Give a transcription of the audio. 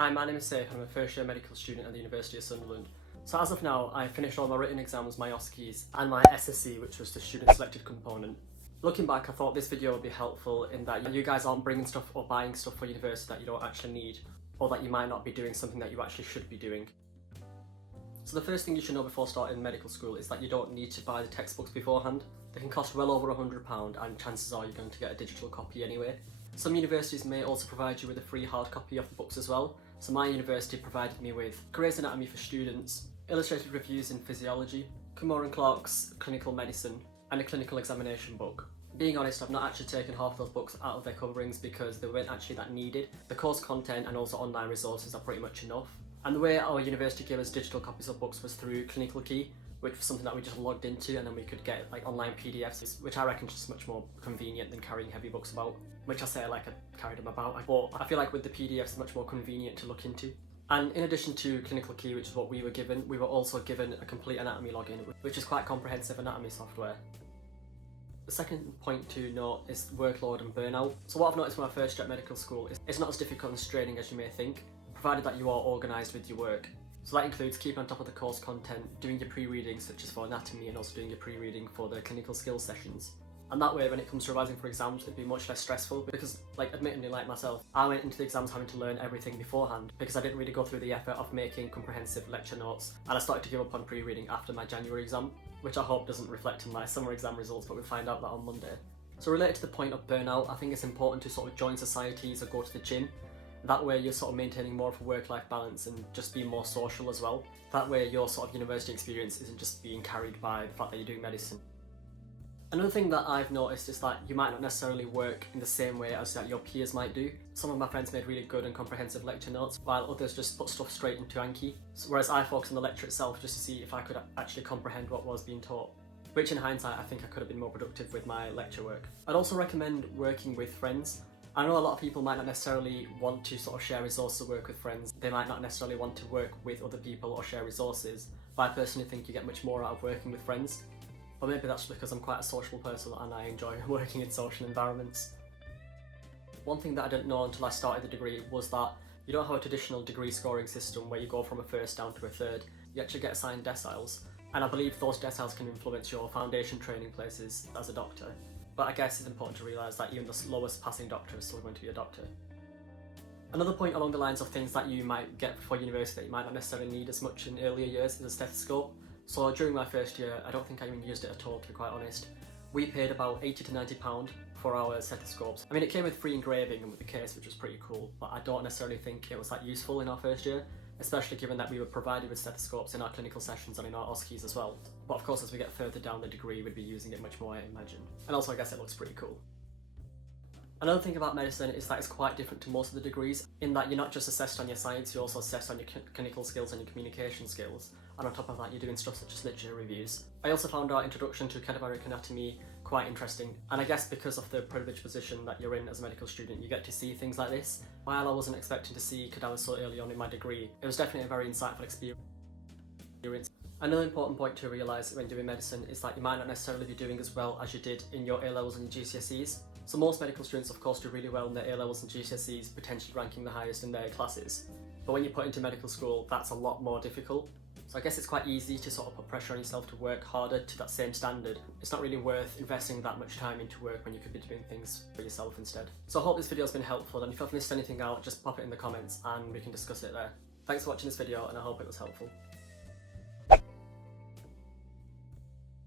Hi, my name is Saif and I'm a first year medical student at the University of Sunderland. So as of now, I finished all my written exams, my OSCEs and my SSC, which was the student selected component. Looking back, I thought this video would be helpful in that you guys aren't bringing stuff or buying stuff for university that you don't actually need, or that you might not be doing something that you actually should be doing. So the first thing you should know before starting medical school is that you don't need to buy the textbooks beforehand. They can cost well over £100 and chances are you're going to get a digital copy anyway. Some universities may also provide you with a free hard copy of the books as well. So my university provided me with Gray's Anatomy for Students, Illustrated Reviews in Physiology, Kumar and Clark's Clinical Medicine, and a clinical examination book. Being honest, I've not actually taken half those books out of their coverings because they weren't actually that needed. The course content and also online resources are pretty much enough. And the way our university gave us digital copies of books was through Clinical Key, which was something that we just logged into and then we could get like online PDFs, which I reckon is just much more convenient than carrying heavy books about. Which I say like I carried them about, but I feel like with the PDFs it's much more convenient to look into. And in addition to Clinical Key, which is what we were given, we were also given a complete anatomy login, which is quite comprehensive anatomy software. The second point to note is workload and burnout. So what I've noticed when I first started medical school is it's not as difficult and straining as you may think, provided that you are organised with your work. So that includes keeping on top of the course content, doing your pre-readings such as for anatomy and also doing your pre-reading for the clinical skills sessions. And that way when it comes to revising for exams it'd be much less stressful because, like, admittedly, like myself, I went into the exams having to learn everything beforehand because I didn't really go through the effort of making comprehensive lecture notes, and I started to give up on pre-reading after my January exam, which I hope doesn't reflect in my summer exam results, but we'll find out that on Monday. So related to the point of burnout, I think it's important to sort of join societies or go to the gym. That way you're sort of maintaining more of a work-life balance and just being more social as well. That way your sort of university experience isn't just being carried by the fact that you're doing medicine. Another thing that I've noticed is that you might not necessarily work in the same way as that your peers might do. Some of my friends made really good and comprehensive lecture notes, while others just put stuff straight into Anki. Whereas I focused on the lecture itself just to see if I could actually comprehend what was being taught. Which in hindsight, I think I could have been more productive with my lecture work. I'd also recommend working with friends. I know a lot of people might not necessarily want to sort of share resources or work with friends. They might not necessarily want to work with other people or share resources, but I personally think you get much more out of working with friends. Or maybe that's because I'm quite a social person and I enjoy working in social environments. One thing that I didn't know until I started the degree was that you don't have a traditional degree scoring system where you go from a first down to a third. You actually get assigned deciles, and I believe those deciles can influence your foundation training places as a doctor. But I guess it's important to realise that even the lowest passing doctor is still going to be a doctor. Another point along the lines of things that you might get for university that you might not necessarily need as much in earlier years is a stethoscope. So during my first year, I don't think I even used it at all, to be quite honest. We paid about £80 to £90 for our stethoscopes. I mean, it came with free engraving and with the case, which was pretty cool, but I don't necessarily think it was that useful in our first year, especially given that we were provided with stethoscopes in our clinical sessions and in our OSCEs as well. But of course, as we get further down the degree, we'd be using it much more, I imagine. And also, I guess it looks pretty cool. Another thing about medicine is that it's quite different to most of the degrees, in that you're not just assessed on your science, you're also assessed on your clinical skills and your communication skills. And on top of that, you're doing stuff such as literature reviews. I also found our introduction to cadaveric anatomy quite interesting, and I guess because of the privileged position that you're in as a medical student, you get to see things like this. While I wasn't expecting to see cadavers so early on in my degree, it was definitely a very insightful experience. Another important point to realise when doing medicine is that you might not necessarily be doing as well as you did in your A-levels and your GCSEs. So most medical students of course do really well in their A-levels and GCSEs, potentially ranking the highest in their classes. But when you put into medical school, that's a lot more difficult. So I guess it's quite easy to sort of put pressure on yourself to work harder to that same standard. It's not really worth investing that much time into work when you could be doing things for yourself instead. So I hope this video has been helpful, and if I've missed anything out, just pop it in the comments and we can discuss it there. Thanks for watching this video and I hope it was helpful.